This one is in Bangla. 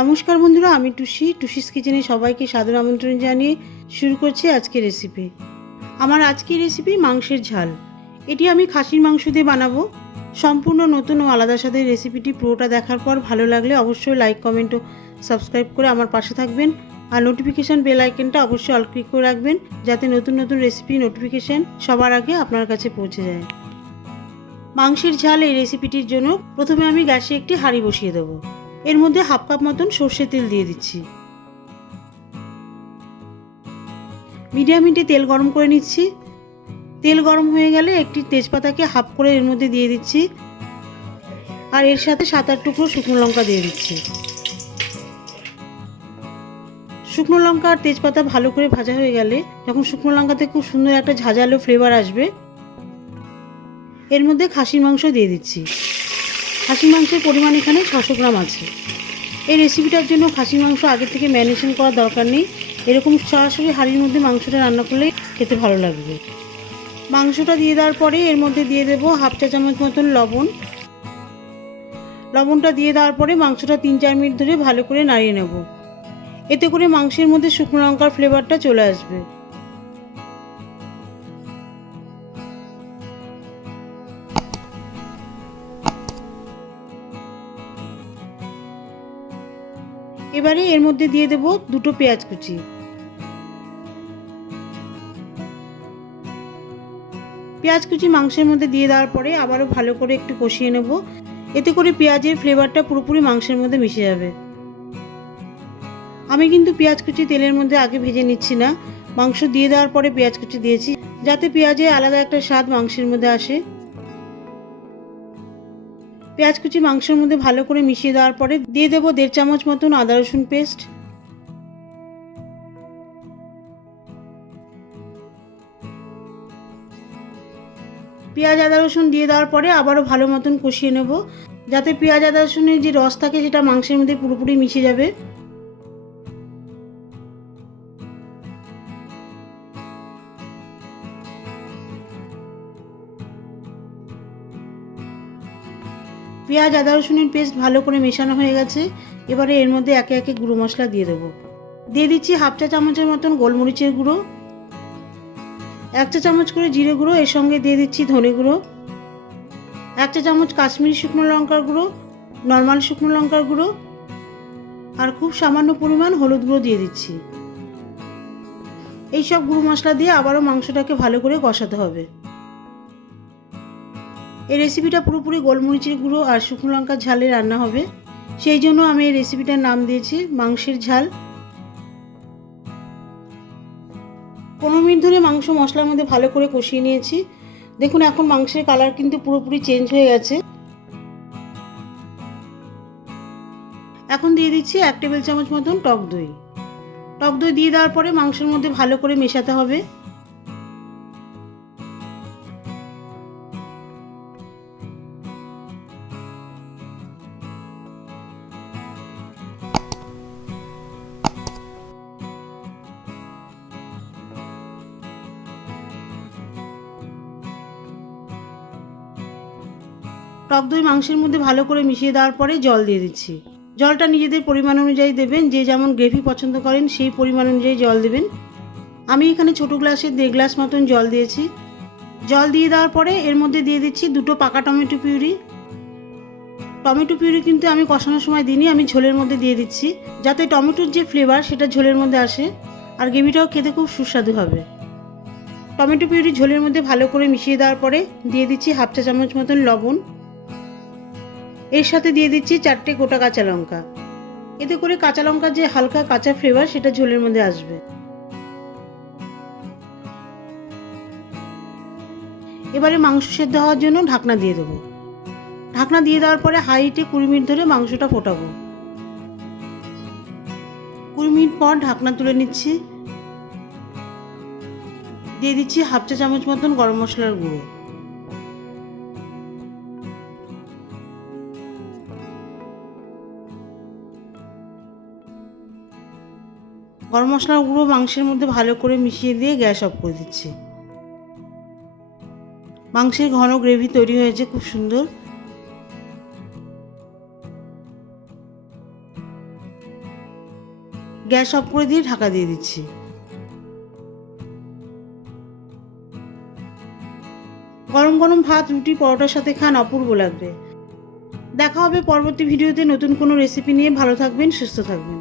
নমস্কার বন্ধুরা, আমি টুসিস কিচেনে সবাইকে সাদর আমন্ত্রণ জানিয়ে শুরু করছি আজকের রেসিপি। আমার আজকের রেসিপি মাংসের ঝাল। এটি আমি খাসির মাংস দিয়ে বানাবো। সম্পূর্ণ নতুন ও আলাদা স্বাদের রেসিপিটি পুরোটা দেখার পর ভালো লাগলে অবশ্যই লাইক, কমেন্ট ও সাবস্ক্রাইব করে আমার পাশে থাকবেন। আর নোটিফিকেশান বেল আইকনটা অবশ্যই অল ক্লিক করে রাখবেন, যাতে নতুন নতুন রেসিপি নোটিফিকেশান সবার আগে আপনার কাছে পৌঁছে যায়। মাংসের ঝাল এই রেসিপিটির জন্য প্রথমে আমি গ্যাসে একটি হাঁড়ি বসিয়ে দেবো। এর মধ্যে হাফ কাপ মতন সর্ষে তেল দিয়ে দিচ্ছি। মিডিয়াম হিটে তেল গরম করে নিচ্ছি। তেল গরম হয়ে গেলে একটি তেজপাতাকে হাফ করে এর মধ্যে দিয়ে দিচ্ছি, আর এর সাথে 7-8 টুকরো শুকনো লঙ্কা দিয়ে দিচ্ছি। শুকনো লঙ্কা আর তেজপাতা ভালো করে ভাজা হয়ে গেলে, যখন শুকনো লঙ্কাতে খুব সুন্দর একটা ঝাঁঝালো ফ্লেভার আসবে, এর মধ্যে খাসির মাংস দিয়ে দিচ্ছি। খাসির মাংসের পরিমাণ এখানে 600 গ্রাম আছে। এই রেসিপিটার জন্য খাসির মাংস আগে থেকে ম্যারিনেশন করার দরকার নেই। এরকম সরাসরি হাঁড়ির মধ্যে মাংসটা রান্না করলে খেতে ভালো লাগবে। মাংসটা দিয়ে দেওয়ার পরে এর মধ্যে দিয়ে দেবো হাফ চা চামচ মতন লবণ। লবণটা দিয়ে দেওয়ার পরে মাংসটা 3-4 মিনিট ধরে ভালো করে নাড়িয়ে নেব। এতে করে মাংসের মধ্যে শুকনো লঙ্কার ফ্লেভারটা চলে আসবে। এবারে এর মধ্যে দিয়ে দেবো 2টো পেঁয়াজ কুচি। পেঁয়াজ কুচি মাংসের মধ্যে দিয়ে দেওয়ার পরে আবারও ভালো করে একটু কষিয়ে নেব। এতে করে পেঁয়াজের ফ্লেভারটা পুরোপুরি মাংসের মধ্যে মিশে যাবে। আমি কিন্তু পেঁয়াজ কুচি তেলের মধ্যে আগে ভেজে নিচ্ছি না, মাংস দিয়ে দেওয়ার পরে পেঁয়াজ কুচি দিয়েছি, যাতে পেঁয়াজে আলাদা একটা স্বাদ মাংসের মধ্যে আসে। পেঁয়াজ কুচি মাংসের মধ্যে ভালো করে মিশিয়ে দেওয়ার পরে দিয়ে দেবো 1.5 চামচ মতন আদা রসুন পেস্ট। পেঁয়াজ আদা রসুন দিয়ে দেওয়ার পরে আবারও ভালো মতন কষিয়ে নেব, যাতে পেঁয়াজ আদা রসুনের যে রস থাকে সেটা মাংসের মধ্যে পুরোপুরি মিশে যাবে। পেঁয়াজ আদা রসুনের পেস্ট ভালো করে মেশানো হয়ে গেছে। এবারে এর মধ্যে একে একে গুঁড়ো মশলা দিয়ে দেবো। দিয়ে দিচ্ছি হাফ চা চামচের মতন গোলমরিচের গুঁড়ো, 1 চা চামচ করে জিরে গুঁড়ো, এর সঙ্গে দিয়ে দিচ্ছি ধনে গুঁড়ো, 1 চা চামচ কাশ্মীরি শুকনো লঙ্কার গুঁড়ো, নর্মাল শুকনো লঙ্কার গুঁড়ো, আর খুব সামান্য পরিমাণ হলুদ গুঁড়ো দিয়ে দিচ্ছি। এই সব গুঁড়ো মশলা দিয়ে আবারও মাংসটাকে ভালো করে কষাতে হবে। এই রেসিপিটা পুরোপুরি গোলমরিচের গুঁড়ো আর শুকনো লঙ্কার ঝালে রান্না হবে, সেই জন্য আমি এই রেসিপিটার নাম দিয়েছি মাংসের ঝাল। 15 মিনিট ধরে মাংস মশলার মধ্যে ভালো করে কষিয়ে নিয়েছি। দেখুন এখন মাংসের কালার কিন্তু পুরোপুরি চেঞ্জ হয়ে গেছে। এখন দিয়ে দিচ্ছি 1 টেবিল চামচ মতন টক দই। টক দই দিয়ে দেওয়ার পরে মাংসের মধ্যে ভালো করে মেশাতে হবে। টক দই মাংসের মধ্যে ভালো করে মিশিয়ে দেওয়ার পরে জল দিয়ে দিচ্ছি। জলটা নিজেদের পরিমাণ অনুযায়ী দেবেন, যে যেমন গ্রেভি পছন্দ করেন সেই পরিমাণ অনুযায়ী জল দেবেন। আমি এখানে ছোটো গ্লাসে 1.5 গ্লাস মতন জল দিয়েছি। জল দিয়ে দেওয়ার পরে এর মধ্যে দিয়ে দিচ্ছি 2টো পাকা টমেটো পিউরি। টমেটো পিউরি কিন্তু আমি কষানোর সময় দিইনি, আমি ঝোলের মধ্যে দিয়ে দিচ্ছি, যাতে টমেটোর যে ফ্লেভার সেটা ঝোলের মধ্যে আসে আর গ্রেভিটাও খেতে খুব সুস্বাদু হবে। টমেটো পিউরি ঝোলের মধ্যে ভালো করে মিশিয়ে দেওয়ার পরে দিয়ে দিচ্ছি হাফ চা চামচ মতন লবণ। এর সাথে দিয়ে দিচ্ছি 4টে গোটা কাঁচা লঙ্কা। এতে করে কাঁচা লঙ্কার যে হালকা কাঁচা ফ্লেভার সেটা ঝোলের মধ্যে আসবে। এবারে মাংস সেদ্ধ হওয়ার জন্য ঢাকনা দিয়ে দেবো। ঢাকনা দিয়ে দেওয়ার পরে হাই হিটে 20 মিনিট ধরে মাংসটা ফোটাবো। 20 মিনিট পর ঢাকনা তুলে নিচ্ছি। দিয়ে দিচ্ছি হাফ চা চামচ মতন গরম মশলার গুঁড়ো। গরম মশলার গুঁড়ো মাংসের মধ্যে ভালো করে মিশিয়ে দিয়ে গ্যাস অফ করে দিচ্ছি। মাংসের ঘন গ্রেভি তৈরি হয়েছে খুব সুন্দর। গ্যাস অফ করে দিয়ে ঢাকা দিয়ে দিচ্ছি। গরম গরম ভাত, রুটি, পরোটার সাথে খান, অপূর্ব লাগবে। দেখা হবে পরবর্তী ভিডিওতে নতুন কোনো রেসিপি নিয়ে। ভালো থাকবেন, সুস্থ থাকবেন।